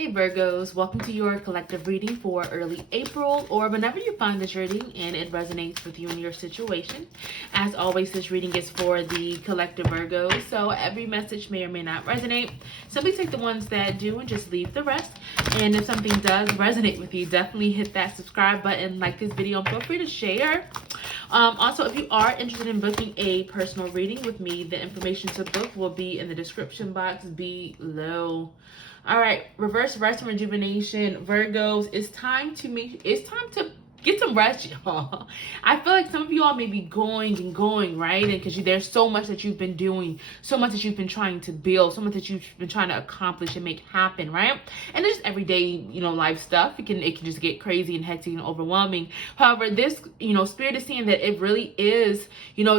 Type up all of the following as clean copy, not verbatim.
Hey Virgos, welcome to your collective reading for early April, or whenever you find this reading and it resonates with you and your situation. As always, this reading is for the collective Virgos, so every message may or may not resonate. Simply take the ones that do and just leave the rest. And if something does resonate with you, definitely hit that subscribe button, like this video, and feel free to share. Also, if you are interested in booking a personal reading with me, the information to book will be in the description box below. All right, reverse rest and rejuvenation, Virgos. It's time to get some rest, y'all. I feel like some of you all may be going and going, right? And because there's so much that you've been doing, so much that you've been trying to build, so much that you've been trying to accomplish and make happen, right? And there's everyday, life stuff. It can just get crazy and hectic and overwhelming. However, this, spirit is saying that it really is,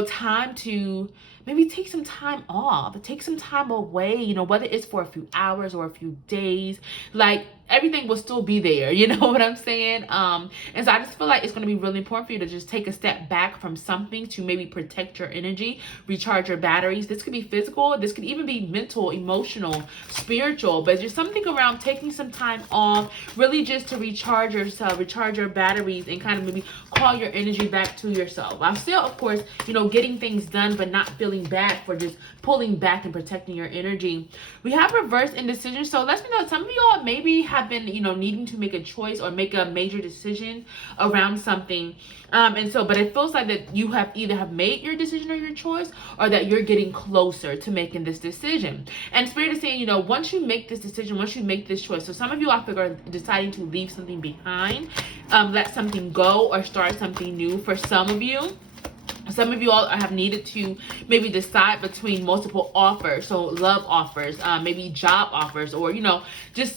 time to maybe take some time off, take some time away, whether it's for a few hours or a few days, like everything will still be there, you know what I'm saying? And so I just feel like it's going to be really important for you to just take a step back from something to maybe protect your energy, recharge your batteries. This could be physical, this could even be mental, emotional, spiritual, but just something around taking some time off, really just to recharge yourself, recharge your batteries, and kind of maybe call your energy back to yourself. While still, of course, getting things done, but not feeling bad for just pulling back and protecting your energy. We have reverse indecision. So let's know some of y'all maybe have been, needing to make a choice or make a major decision around something. But it feels like that you have either made your decision or your choice, or that you're getting closer to making this decision. And Spirit is saying, once you make this decision, once you make this choice, so some of you I think are deciding to leave something behind, let something go, or start something new. For some of you all have needed to maybe decide between multiple offers, so love offers, maybe job offers, or I just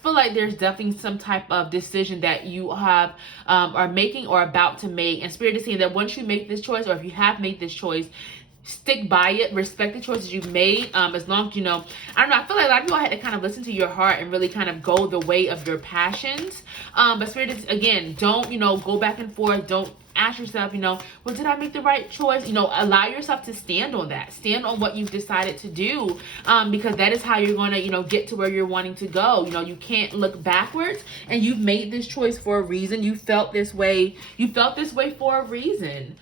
feel like there's definitely some type of decision that you have are making or about to make. And Spirit is saying that once you make this choice, or if you have made this choice, stick by it, respect the choices you've made. As long as I don't know, I feel like a lot of you all had to kind of listen to your heart and really kind of go the way of your passions. But Spirit is, again, don't go back and forth. Don't ask yourself, well, did I make the right choice? Allow yourself to stand on that. Stand on what you've decided to do, because that is how you're going to, get to where you're wanting to go. You can't look backwards, and you've made this choice for a reason. You felt this way. You felt this way for a reason.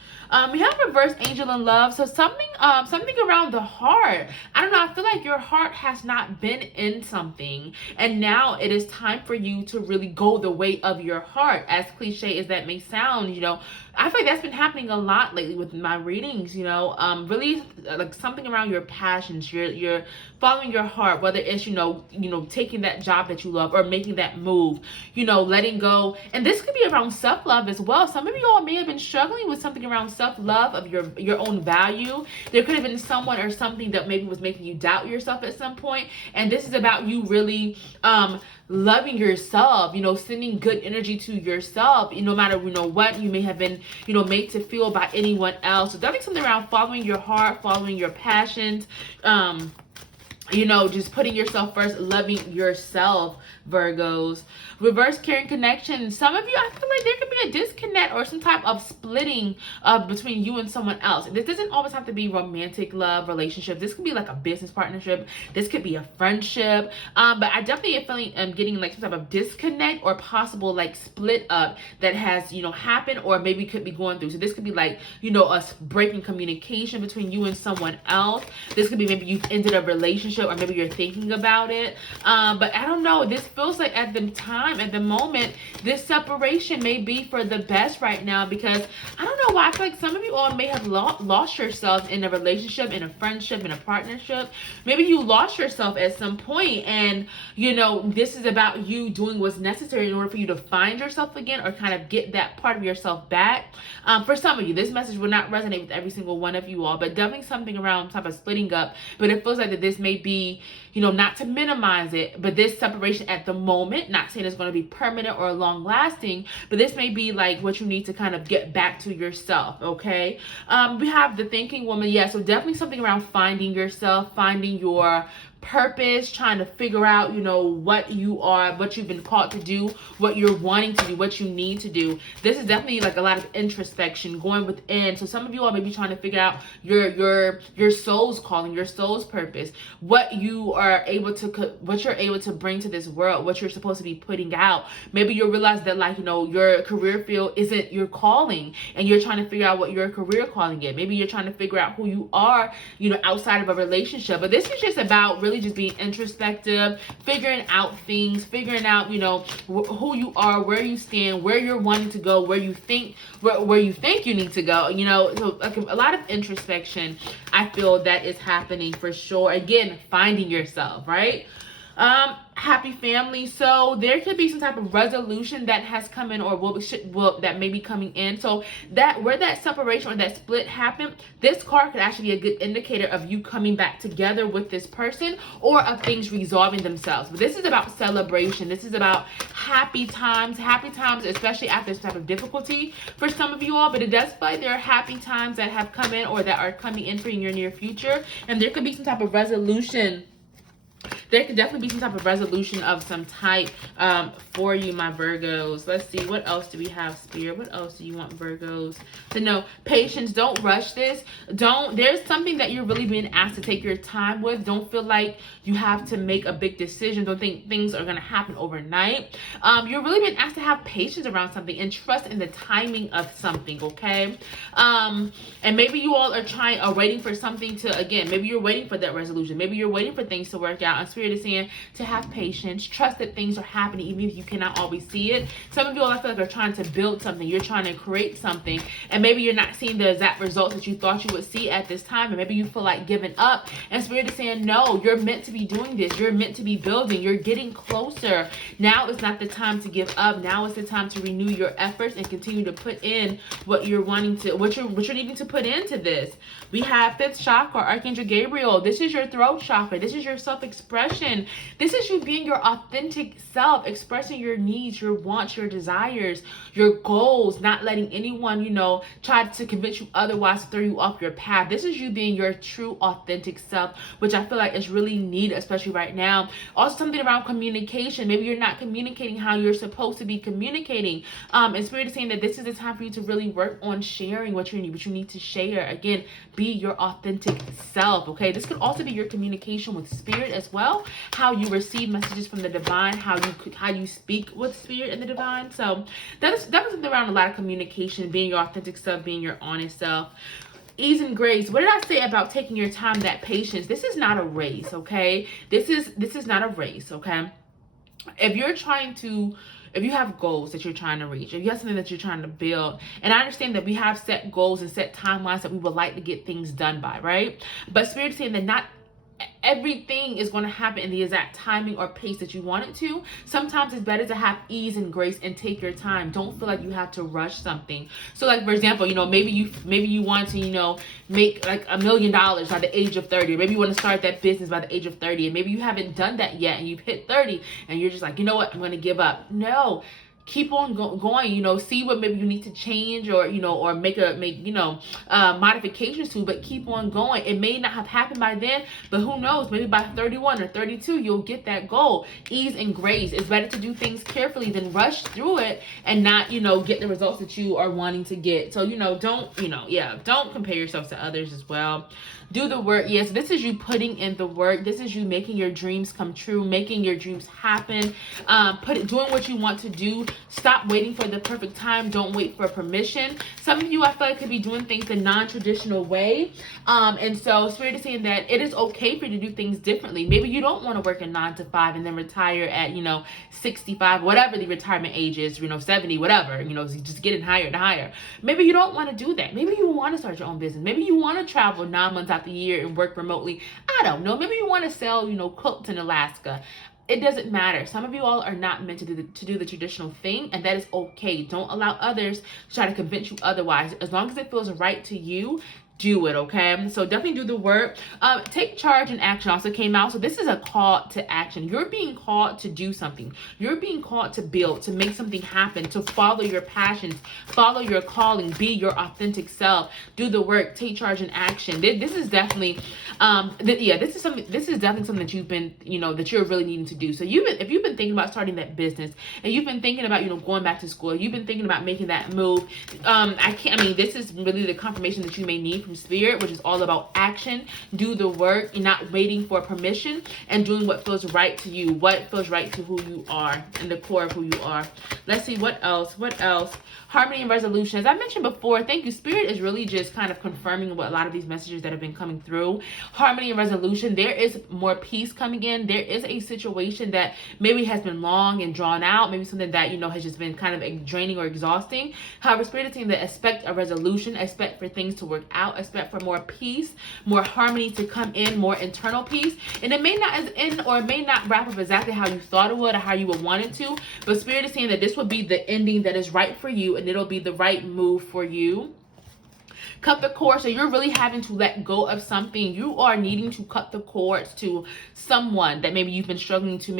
We have reverse angel in love. So something around the heart. I don't know. I feel like your heart has not been in something, and now it is time for you to really go the way of your heart. As cliche as that may sound, I feel like that's been happening a lot lately with my readings, really like something around your passions, you're following your heart, whether it's, taking that job that you love, or making that move, letting go. And this could be around self-love as well. Some of you all may have been struggling with something around self-love, of your own value. There could have been someone or something that maybe was making you doubt yourself at some point. And this is about you really, loving yourself, sending good energy to yourself, no matter, what you may have been, made to feel by anyone else. So definitely something around following your heart, following your passions, just putting yourself first, loving yourself, Virgos. Reverse caring connection. Some of you, I feel like there could be a disconnect or some type of splitting between you and someone else. This doesn't always have to be romantic love, relationship. This could be like a business partnership. This could be a friendship. But I definitely am feeling, getting like some type of disconnect or possible like split up that has, happened, or maybe could be going through. So this could be like, us breaking communication between you and someone else. This could be maybe you've ended a relationship, or maybe you're thinking about it. But I don't know. This feels like at the time, at the moment, this separation may be for the best right now, because I don't know why. I feel like some of you all may have lost yourself in a relationship, in a friendship, in a partnership. Maybe you lost yourself at some point, and this is about you doing what's necessary in order for you to find yourself again, or kind of get that part of yourself back. For some of you, this message will not resonate with every single one of you all, but definitely something around type of splitting up. But it feels like that this may be, not to minimize it, but this separation at the moment, not saying it's going to be permanent or long lasting, but this may be like what you need to kind of get back to yourself. Okay. We have the thinking woman. Yeah. So definitely something around finding yourself, finding your purpose, trying to figure out, you know, what you are, what you've been called to do, what you're wanting to do, what you need to do. This is definitely like a lot of introspection, going within. So some of you all may be trying to figure out your soul's calling, your soul's purpose, what you're able to bring to this world, what you're supposed to be putting out. Maybe you'll realize that, like, you know, your career field isn't your calling, and you're trying to figure out what your career calling is. Maybe you're trying to figure out who you are, you know, outside of a relationship. But this is just about really just being introspective, figuring out things, figuring out, you know, who you are, where you stand, where you're wanting to go, where you think you need to go, you know. So like a lot of introspection, I feel that is happening for sure. Again, finding yourself, right? Happy family. So there could be some type of resolution that has come in, or that may be coming in. So that where that separation or that split happened, this card could actually be a good indicator of you coming back together with this person, or of things resolving themselves. But this is about celebration. This is about happy times, especially after this type of difficulty for some of you all. But it does feel like there are happy times that have come in, or that are coming in for you in your near future. And there could be some type of resolution. There could definitely be some type of resolution of some type for you, my Virgos. Let's see, what else do we have, Spirit? What else do you want Virgos to know? Patience. Don't rush this. There's something that you're really being asked to take your time with. Don't feel like you have to make a big decision. Don't think things are going to happen overnight. You're really being asked to have patience around something and trust in the timing of something, okay? And maybe you all are waiting for something to, again, maybe you're waiting for that resolution. Maybe you're waiting for things to work out. And Spirit is saying to have patience, trust that things are happening even if you cannot always see it. Some of you all, I feel like, are trying to build something. You're trying to create something, and maybe you're not seeing the exact results that you thought you would see at this time, and maybe you feel like giving up. And Spirit is saying, no, you're meant to be doing this. You're meant to be building. You're getting closer. Now is not the time to give up. Now is the time to renew your efforts and continue to put in what you're wanting to, what you're needing to put into this. We have 5th chakra, Archangel Gabriel. This is your throat chakra. This is your self-expression. This is you being your authentic self, expressing your needs, your wants, your desires, your goals, not letting anyone, you know, try to convince you otherwise, to throw you off your path. This is you being your true authentic self, which I feel like is really needed, especially right now. Also, something around communication. Maybe you're not communicating how you're supposed to be communicating. And Spirit is saying that this is the time for you to really work on sharing what you need to share. Again, be your authentic self, okay? This could also be your communication with Spirit as well, how you receive messages from the divine, how you speak with Spirit and the divine. So that was something around a lot of communication, being your authentic self, being your honest self. Ease and grace. What did I say about taking your time? That patience. This is not a race, okay? This is not a race, okay? If you have goals that you're trying to reach, if you have something that you're trying to build, and I understand that we have set goals and set timelines that we would like to get things done by, right? But Spirit is saying that not everything is going to happen in the exact timing or pace that you want it to. Sometimes it's better to have ease and grace and take your time. Don't feel like you have to rush something. So like, for example, you know, maybe you want to, you know, make like $1 million by the age of 30. Or maybe you want to start that business by the age of 30, and maybe you haven't done that yet, and you've hit 30 and you're just like, you know what, I'm going to give up. No. Keep on going, you know, see what maybe you need to change, or, you know, or make modifications to, but keep on going. It may not have happened by then, but who knows, maybe by 31 or 32, you'll get that goal. Ease and grace. It's better to do things carefully than rush through it and not, you know, get the results that you are wanting to get. So, you know, don't compare yourself to others as well. Do the work. Yes, this is you putting in the work. This is you making your dreams come true, making your dreams happen, doing what you want to do. Stop waiting for the perfect time. Don't wait for permission. Some of you, I feel like, could be doing things the non-traditional way. And so Spirit is saying that it is okay for you to do things differently. Maybe you don't want to work a 9 to 5 and then retire at, you know, 65, whatever the retirement age is, you know, 70, whatever, you know, just getting higher and higher. Maybe you don't want to do that. Maybe you want to start your own business. Maybe you want to travel 9 months out the year and work remotely. I don't know. Maybe you want to sell, you know, quilts in Alaska. It doesn't matter. Some of you all are not meant to do the traditional thing, and that is okay. Don't allow others to try to convince you otherwise. As long as it feels right to you, do it, okay? So definitely do the work. Take charge and action also came out. So this is a call to action. You're being called to do something. You're being called to build, to make something happen, to follow your passions, follow your calling, be your authentic self, do the work, take charge and action. This is definitely, this is definitely something that you've been, that you're really needing to do. So if you've been thinking about starting that business, and you've been thinking about, going back to school, you've been thinking about making that move, this is really the confirmation that you may need from Spirit, which is all about action. Do the work. You're not waiting for permission, and doing what feels right to you, what feels right to who you are and the core of who you are. Let's see what else. Harmony and resolution. As I mentioned before, thank you. Spirit is really just kind of confirming what a lot of these messages that have been coming through. Harmony and resolution. There is more peace coming in. There is a situation that maybe has been long and drawn out, maybe something that has just been kind of draining or exhausting. However, Spirit is saying that expect a resolution, expect for things to work out, expect for more peace, more harmony to come in, more internal peace. And it may not end, or it may not wrap up exactly how you thought it would or how you would want it to, but Spirit is saying that this will be the ending that is right for you, and it'll be the right move for you. Cut the cord. So you're really having to let go of something. You are needing to cut the cords to someone that maybe you've been struggling to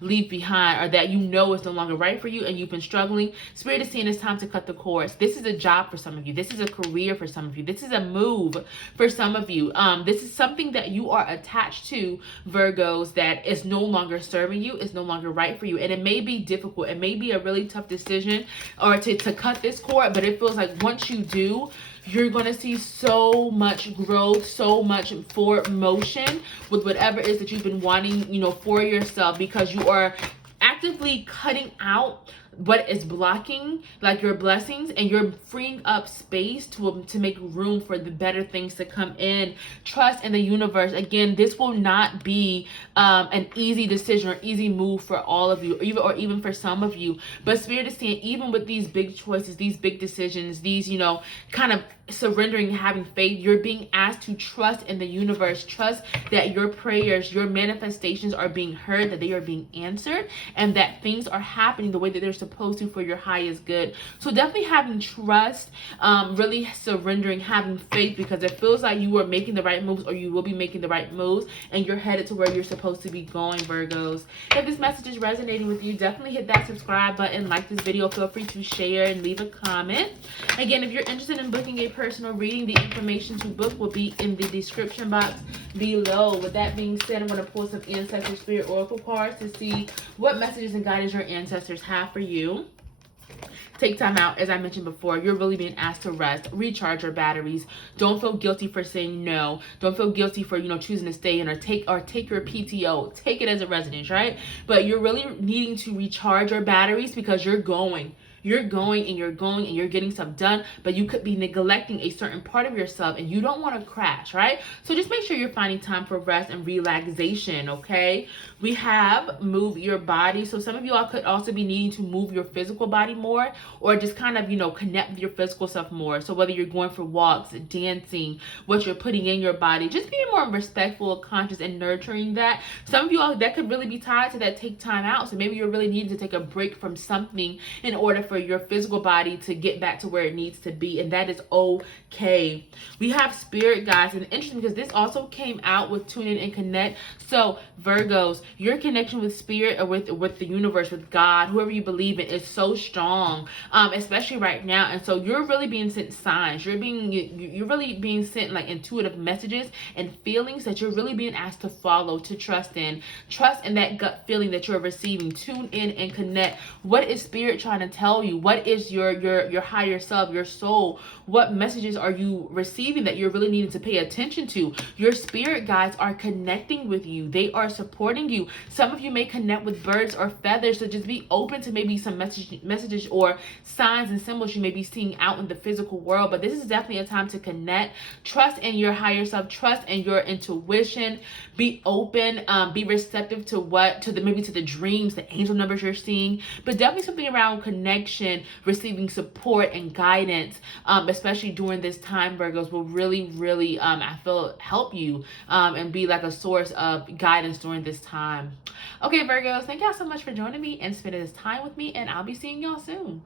leave behind, or that is no longer right for you and you've been struggling. Spirit is saying it's time to cut the cords. This is a job for some of you. This is a career for some of you. This is a move for some of you. This is something that you are attached to, Virgos, that is no longer serving you, is no longer right for you. And it may be difficult. It may be a really tough decision or to cut this cord, but it feels like once you do, you're going to see so much growth, so much forward motion with whatever it is that you've been wanting, for yourself, because you are actively cutting out what is blocking your blessings, and you're freeing up space to make room for the better things to come in. Trust in the universe. Again, this will not be an easy decision or easy move for all of you, or even for some of you, but Spirit is saying even with these big choices, these big decisions, these kind of surrendering, having faith, you're being asked to trust in the universe. Trust that your prayers, your manifestations are being heard, that they are being answered, and that things are happening the way that they're supposed to for your highest good. So definitely having trust, really surrendering, having faith, because it feels like you are making the right moves, or you will be making the right moves, and you're headed to where you're supposed to be going, Virgos. If this message is resonating with you, definitely hit that subscribe button, like this video, feel free to share and leave a comment. Again, if you're interested in booking a personal reading, the information to book will be in the description box below. With that being said, I'm going to pull some Ancestor Spirit Oracle cards to see what messages and guidance your ancestors have for you. Take time out. As I mentioned before, you're really being asked to rest, recharge your batteries. Don't feel guilty for saying no. Don't feel guilty for, choosing to stay in, or take your PTO. Take it as a residence, right? But you're really needing to recharge your batteries, because you're going and you're getting stuff done, but you could be neglecting a certain part of yourself, and you don't want to crash, right? So just make sure you're finding time for rest and relaxation, okay? We have move your body. So some of you all could also be needing to move your physical body more, or just kind of, connect with your physical stuff more. So whether you're going for walks, dancing, what you're putting in your body, just being more respectful, conscious, and nurturing that. Some of you all, that could really be tied to that take time out. So maybe you're really needing to take a break from something in order for your physical body to get back to where it needs to be, and that is okay. We have Spirit, guys, and interesting because this also came out with tune in and connect. So Virgos, your connection with Spirit, or with the universe, with God, whoever you believe in, is so strong, especially right now. And so you're really being sent signs. You're really being sent intuitive messages and feelings that you're really being asked to follow, to trust in that gut feeling that you're receiving. Tune in and connect. What is Spirit trying to tell you? What is your higher self, your soul? What messages are you receiving that you're really needing to pay attention to? Your spirit guides are connecting with you. They are supporting you. Some of you may connect with birds or feathers, so just be open to maybe some messages or signs and symbols you may be seeing out in the physical world. But this is definitely a time to connect. Trust in your higher self. Trust in your intuition. Be open. Be receptive to the dreams, the angel numbers you're seeing. But definitely something around connection, receiving support and guidance, especially during this time, Virgos, will really I feel help you and be like a source of guidance during this time. Okay, Virgos, thank y'all so much for joining me and spending this time with me, and I'll be seeing y'all soon.